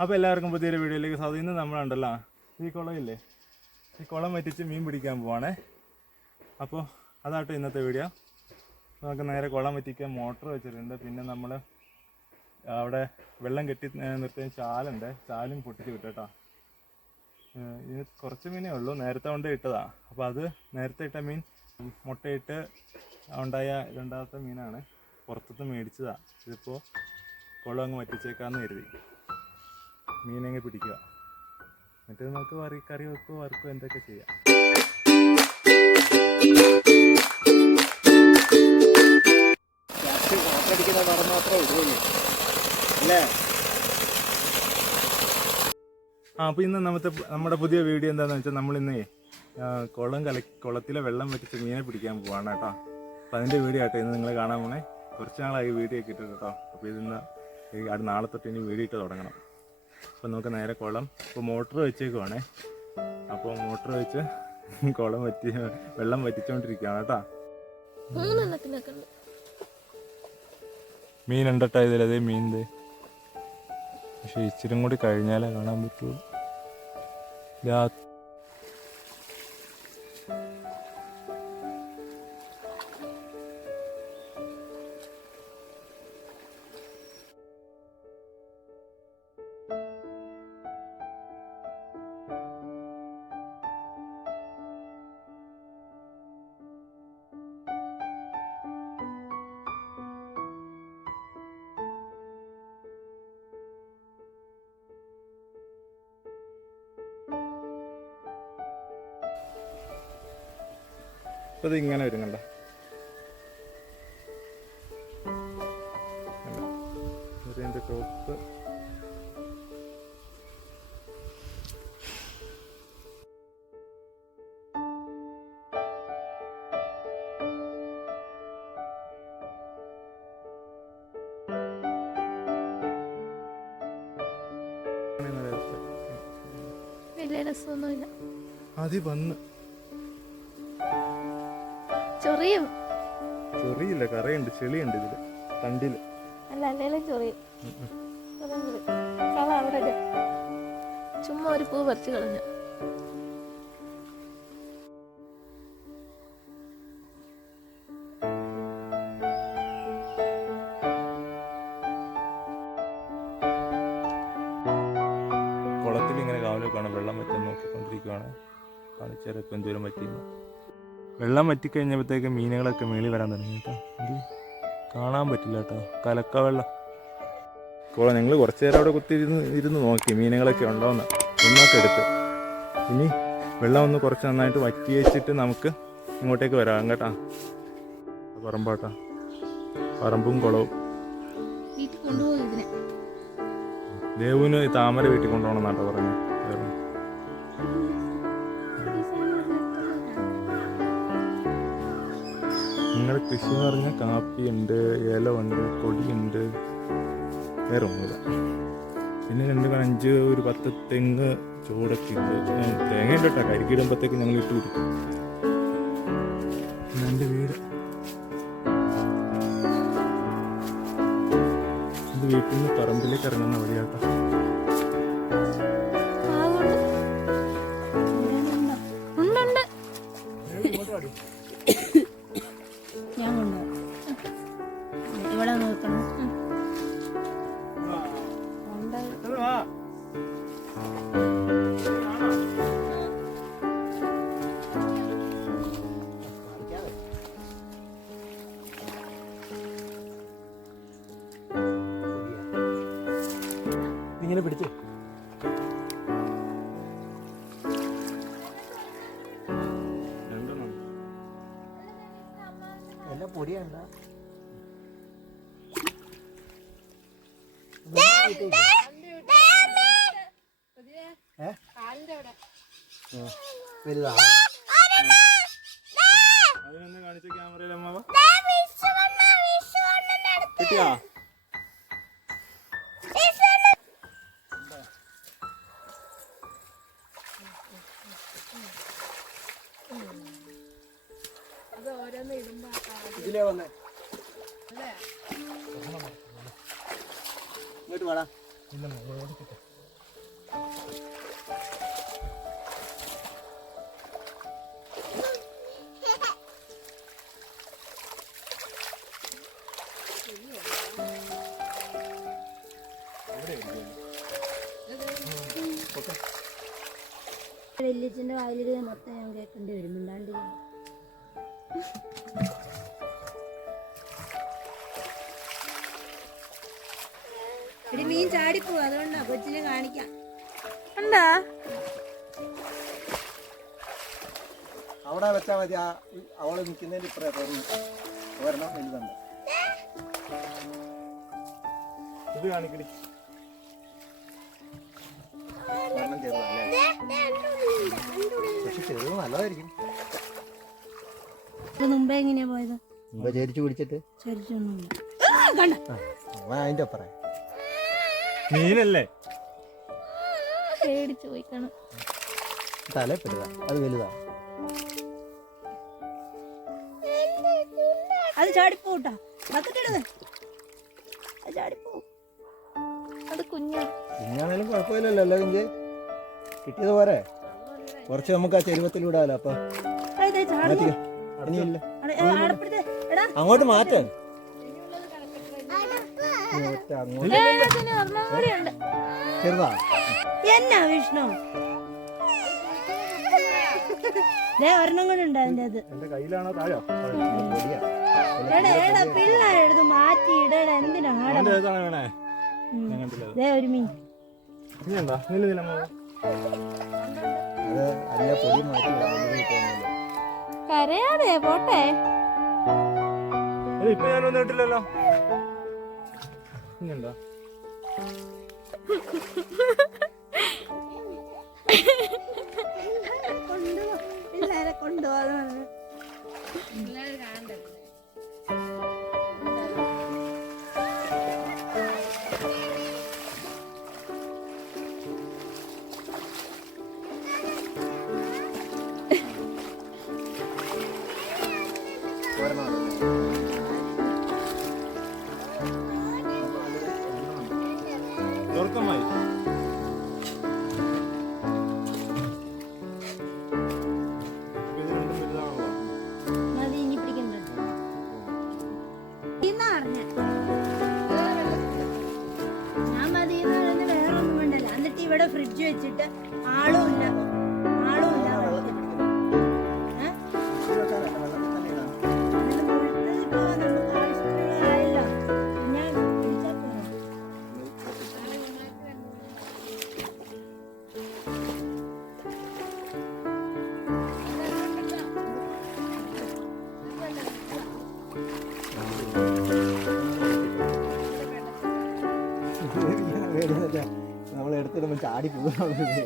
അപ്പോൾ എല്ലാവർക്കും പുതിയൊരു വീഡിയോയിലേക്ക് സ്വാഗതം. ഇന്ന് നമ്മളുണ്ടല്ലോ ഈ കുളമില്ലേ, ഈ കുളം വറ്റിച്ച് മീൻ പിടിക്കാൻ പോവാണേ. അപ്പോൾ അതാട്ടോ ഇന്നത്തെ വീഡിയോ. നമുക്ക് നേരെ കുളം വറ്റിക്കാൻ മോട്ടർ വെച്ചിട്ടുണ്ട്. പിന്നെ നമ്മൾ അവിടെ വെള്ളം കെട്ടി നിർത്തിയ ചാലുണ്ട്, ചാലും പൊട്ടിച്ച് വിട്ടു കേട്ടോ. ഇത് കുറച്ച് മീനേ ഉള്ളൂ, നേരത്തെ കൊണ്ട് ഇട്ടതാണ്. അപ്പോൾ അത് നേരത്തെ ഇട്ട മീൻ മുട്ടയിട്ട് ഉണ്ടായ രണ്ടാമത്തെ മീനാണ്, പുറത്തുനിന്ന് മേടിച്ചതാണ്. ഇതിപ്പോൾ കുളം അങ്ങ് വറ്റിച്ചേക്കാമെന്ന് കരുതി മീനങ്ങ് പിടിക്കുക. എന്നിട്ട് നമുക്ക് കറി വെക്കുകയോ വറുക്കുകയോ എന്തൊക്കെ ചെയ്യാം. അപ്പോൾ ഇന്ന് നമ്മുടെ പുതിയ വീഡിയോ എന്താണെന്ന് വെച്ചാൽ, നമ്മളിന്നേ കുളത്തിലെ വെള്ളം വറ്റിച്ച് മീനെ പിടിക്കാൻ പോവാണ് കേട്ടോ. അപ്പോൾ അതിൻ്റെ വീഡിയോ ആട്ടോ ഇന്ന് നിങ്ങൾ കാണാൻ പോണേ. കുറച്ച് നാളായി വീഡിയോ ഒക്കെ ഇട്ടിട്ട് കേട്ടോ. അപ്പോൾ ഇതിന്ന് നാളെ തൊട്ട് ഇനി വീഡിയോ ഇട്ട് തുടങ്ങണം. അപ്പോൾ നമുക്ക് നേരെ കുളം ഇപ്പോൾ മോട്ടർ വെച്ചേക്കുവാണേ. അപ്പോൾ മോട്ടർ വെച്ച് വെള്ളം വറ്റിച്ചോണ്ടിരിക്കുകയാണ് കേട്ടോ. മീനുണ്ട് കേട്ടോ ഇതിലതേ മീനിൻ്റെ. പക്ഷെ ഇച്ചിരി കൂടി കഴിഞ്ഞാലേ കാണാൻ പറ്റുള്ളൂ. അപ്പോൾ ഇതിങ്ങനെ വരും കണ്ട. ഇതിൻ്റെ ടോപ്പ് വലിയ രസമൊന്നുമില്ല. അതി വന്ന് ചൊറിയില്ല, കറയുണ്ട്, ചെളിയുണ്ട് ഇതില് തണ്ടില്. ചുമ്മാ ഒരു പൂ പറിച്ചു കളഞ്ഞു. കുളത്തിൽ ഇങ്ങനെ കാവലൊക്കെയാണ്, വെള്ളം വറ്റാൻ നോക്കിക്കൊണ്ടിരിക്കുകയാണ്. കാണിച്ചാലൊക്കെ എന്തോരം പറ്റിയിരുന്നു. വെള്ളം വറ്റിക്കഴിഞ്ഞപ്പോഴത്തേക്ക് മീനുകളൊക്കെ മേളി വരാൻ തുടങ്ങി കേട്ടോ. ഇത് കാണാൻ പറ്റില്ല കേട്ടോ, കലക്ക വെള്ളം. ഞങ്ങൾ കുറച്ച് നേരം അവിടെ ഇരുന്ന് നോക്കി മീനുകളൊക്കെ ഉണ്ടോയെന്ന്. ഒന്നൊക്കെ എടുത്ത് ഇനി വെള്ളം ഒന്ന് കുറച്ച് നന്നായിട്ട് വറ്റി വെച്ചിട്ട് നമുക്ക് ഇങ്ങോട്ടേക്ക് വരാം കേട്ടോ. പറമ്പാട്ടോ, പറമ്പും കുളവും. ദേവുവിന് താമര വീട്ടിൽ കൊണ്ടുപോകണം എന്നാട്ടോ പറഞ്ഞു. നിങ്ങളുടെ കൃഷി എന്ന് പറഞ്ഞാൽ കാപ്പിയുണ്ട്, ഏലമുണ്ട്, കൊടിയുണ്ട്, വേറെ ഒന്നുമില്ല. പിന്നെ 10 തെങ്ങ് ചൂടൊക്കെ ഉണ്ട്. തേങ്ങ ഉണ്ട് കേട്ടോ, കരിക്കിടുമ്പോഴത്തേക്ക് ഞങ്ങൾ ഇട്ട് കൊടുക്കും. എൻ്റെ വീട് ഇത് വീട്ടിൽ നിന്ന് പറമ്പിലേക്ക് ഇറങ്ങുന്ന വഴിയാട്ടോ. ഇവിടെ നോക്കണം. ഇങ്ങനെ പിടിച്ച് എല്ലാം പൊടിയണ്ട. വലുതാ കാണിച്ച ക്യാമറയിൽ അമ്മാവ കിട്ടിയാ? ഇതിലേ വന്നേ ഇങ്ങോട്ട് വേടാ. ഇല്ല വല്യച്ഛൻ്റെ വായിലിരുന്ന് മൊത്തം ഞാൻ കേൾക്കേണ്ടി വരും മിണ്ടാണ്ട് ഒരു മീൻ ചാടിപ്പോവും അതുകൊണ്ടാ കൊച്ചിനെ കാണിക്കാം എന്താ അവിടെ വെച്ചാൽ മതി. അവള് നിൽക്കുന്നതിന് ഇപ്പറേ ഒരെണ്ണം വലുതുണ്ട്. ഇത് കാണിക്കടി. ഒരെണ്ണം ചെറുതല്ലേ, പക്ഷെ ചെറുത് നല്ലതായിരിക്കും. ഇത് മുമ്പേ എങ്ങനെയാ പോയത്? മുമ്പ് ചേരിച്ചു പിടിച്ചിട്ട് ചരിച്ചൊന്നുമില്ല. അവൻ അതിന്റെ അപ്പറേ മീനല്ലേ? പേടിച്ചു പോയി കാണും. തലപ്പെടുക, അത് വലുതാ. അത് ചാടിപ്പോട്ടാ ബക്കറ്റ് അത് ചാടിപ്പോവും. അത് കുഞ്ഞാ. കുഞ്ഞാണേലും കുഴപ്പമില്ലല്ലോ. അല്ല കുഞ്ഞ് കിട്ടിയത് പോരെ, കുറച്ച് നമുക്ക് ആ ചെരുവത്തിലൂടാലോ. അപ്പൊ ഇനിയില്ല, അങ്ങോട്ട് മാറ്റാൻ ചെറുതാ. എന്നാ വിഷ്ണു ഒരെണ്ണം കൂടെ ഉണ്ട് അതിന്റെ അത്. എന്റെ കയ്യിലാണോ താഴോ? എടാ പിള്ളേരെടുത്ത് മാറ്റി ഇടടാ എന്തിനാണ് വേണേ? ഒരു മീൻ നീണ്ടോ? നീല അത് അല്ല പൊടി മാറ്റി കരയാതെ പോട്ടെ. ഇപ്പൊ ഞാനൊന്നും ഇട്ടില്ലല്ലോ. ഇനിയുണ്ടോ? പിള്ളേരെ കൊണ്ടുപോകാൻ തുറക്കമായി. മതി ഇനി പിടിക്കണ്ട. ഞാൻ മതി വേറെ ഒന്നും വേണ്ടല്ല. എന്നിട്ട് ഇവിടെ ഫ്രിഡ്ജ് വെച്ചിട്ട് ആളും ഇല്ല നമ്മൾ എടുത്തിടുമ്പോ ചാടി പോകുന്നുള്ളത്.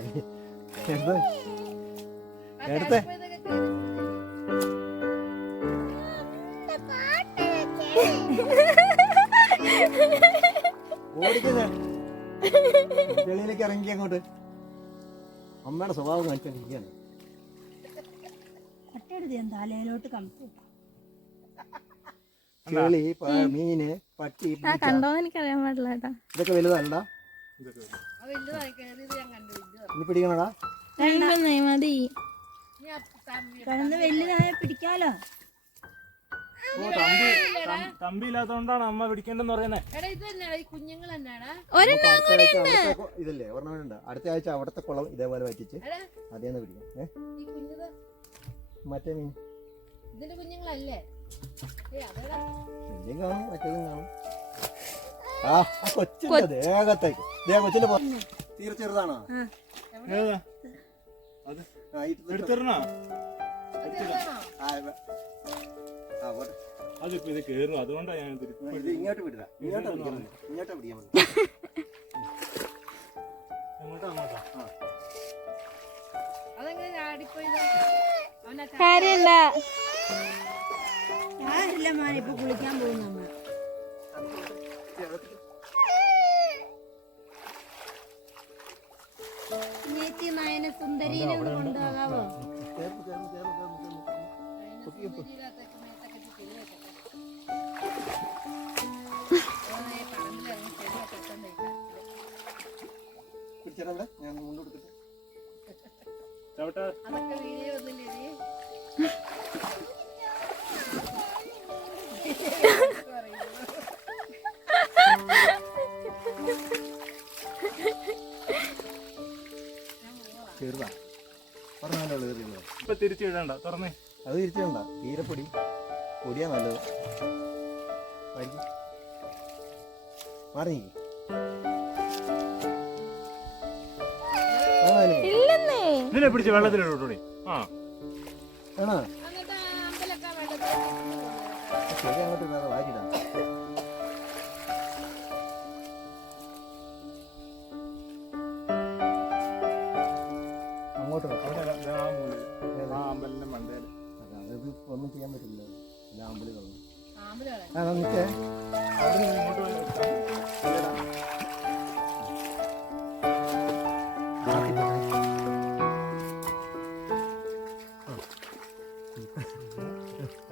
എടുത്തേ ഓടിക്കുന്നേ ചെളിയിലേക്ക് ഇറങ്ങി അങ്ങോട്ട്. അമ്മയുടെ സ്വഭാവം കാണിച്ചോണ്ടിരിക്കുകയാണ്. തലയിലോട്ട് കമ്പു ചെളി, മീന്, പട്ടി, കണ്ടോന്ന് എനിക്കറിയാൻ പാടില്ല കേട്ടാ. ഇതൊക്കെ വലുതാണ്ടാ. ഇനി പിടിക്കണടാ. മതി. കിടന്ന് വലുതായ പിടിക്കാലോ. തമ്പില്ലാത്തോണ്ടാണ് അമ്മ പിടിക്കേണ്ടെന്ന് പറയുന്നത്. ഇതല്ലേ ഒരെണ്ണമുണ്ട്. അടുത്ത ആഴ്ച അവിടത്തെ കുളം ഇതേപോലെ വറ്റിച്ച് അതേന്ന് പിടിക്കാം. മറ്റേ മീൻ ഇതിന്റെ കുഞ്ഞുങ്ങളല്ലേ? വലിയ കാണും, മറ്റേതും കാണും. ആ കൊച്ചിന്റെ ദേഹത്തേക്ക് കൊച്ചിന്റെ തീരെ ചെറുതാണോ? എടുത്തിരണോ? അതിപ്പോ ഇത് കേറും, അതുകൊണ്ടാണ് ഞാൻ ഇങ്ങോട്ട് വിടുക. ഇങ്ങോട്ടാ പിടിക്കാൻ എങ്ങോട്ടാ? അങ്ങോട്ടാ. കാര്യല്ല. ഞാനില്ല മോനെ, ഇപ്പൊ കുളിക്കാൻ പോകും നമ്മ. ചേച്ചി നയന സുന്ദരീനെ ഒന്ന് കൊണ്ടുപോകാവോ? പിടിച്ചേരാ ഞാൻ മുണ്ട് കൊടുത്തിട്ട്. ചവിട്ടാ. അതൊക്കെ വീഡിയോ ഒന്നില്ലേ ചെറുതാ പറഞ്ഞല്ലോ കയറിയുള്ളത്. ഇപ്പൊ തിരിച്ചു വിടണ്ട, തുറന്നേ. അത് തിരിച്ചുണ്ട, തീരെ പൊടിയാ നല്ലത്. മാറി ഇല്ലെന്നേ. ഇതിനെ പിടിച്ച് വെള്ളത്തിലിട്ടോടി. ആ ആണോ എന്നിട്ട് അമ്പലൊക്കെ വെള്ളത്തിൽ ശരി, അങ്ങോട്ട് വാരിടാം. അങ്ങോട്ട് ആ അമ്പലിന്റെ മണ്ടയില്. അതായത് ഒന്നും ചെയ്യാൻ പറ്റില്ല, എല്ലാ അമ്പലുകളും. ആമ്പലുകളെ ആ നിൽക്കേ, അവിടെ നിന്ന് ഇങ്ങോട്ട് പോയി.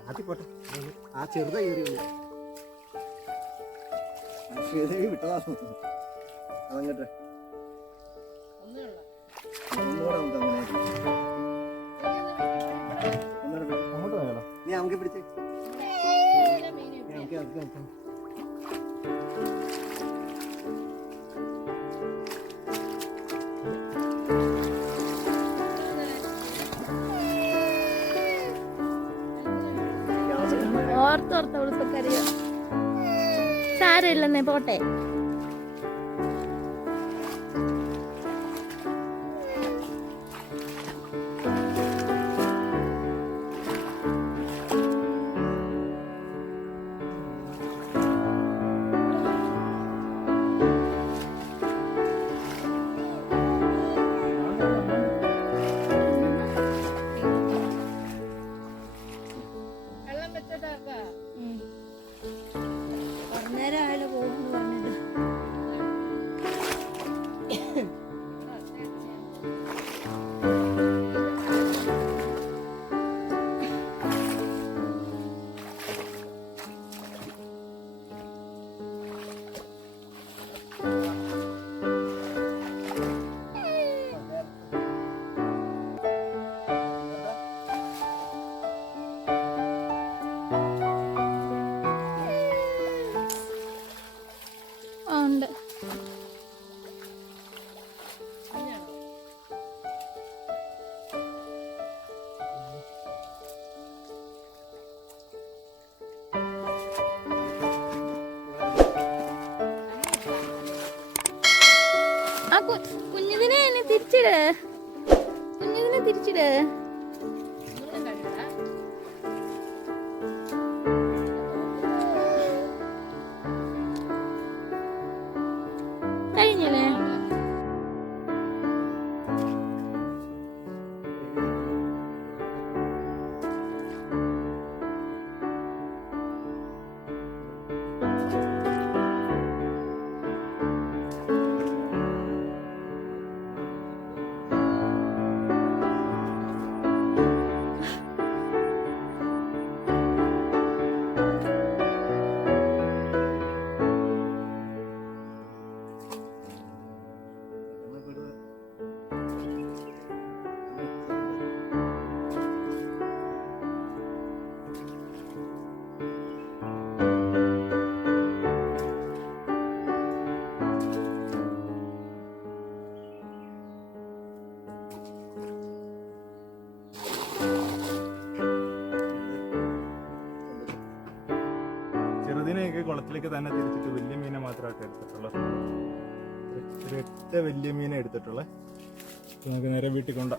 ആത്തിപ്പോട്ടെ. ആ ചെറുതാ കയറിയുള്ളൂ, വിട്ടതാ. അതങ്ങട്ടെ ഒന്നുമില്ല ഒന്നുകൂടെ നമുക്ക് അങ്ങനെ അങ്ങോട്ട് പോയാലോ. നീ നമുക്ക് പിടിച്ചേ, നമുക്ക് ഓർത്തോർത്ത് അവളിപ്പോ കറിയോ. സാരമില്ലെന്നേ, പോട്ടെ. വെള്ളം വെച്ചിട്ടാക്കാ നേരം ആയാലും പോകുന്നു പറഞ്ഞിട്ട്. ആ ഉണ്ട്. ആ കുഞ്ഞിതിനെ എന്നെ തിരിച്ചിട്, കുഞ്ഞിതിനെ തിരിച്ചിട്. കഴിഞ്ഞില്ലേ? ചെറുതിനെയൊക്കെ കുളത്തിലേക്ക് തന്നെ തിരിച്ചിട്ട് വലിയ മീനെ മാത്രമായിട്ട് എടുത്തിട്ടുള്ളത്. ഒരു 8 വലിയ മീനെ എടുത്തിട്ടുള്ളത്. നമുക്ക് നേരെ വീട്ടിൽ കൊണ്ട